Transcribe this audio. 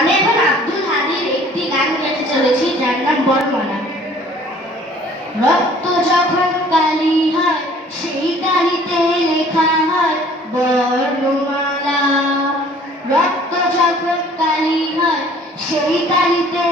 আমি এখন আব্দুল হাদীর একটি গান গেতে চলেছি যার নাম বর্ণমালা। রক্ত যখন কালি হয় সেই কালিতে লেখা হয় বর্ণমালা। রক্ত যখন কালি হয় সেই কালিতে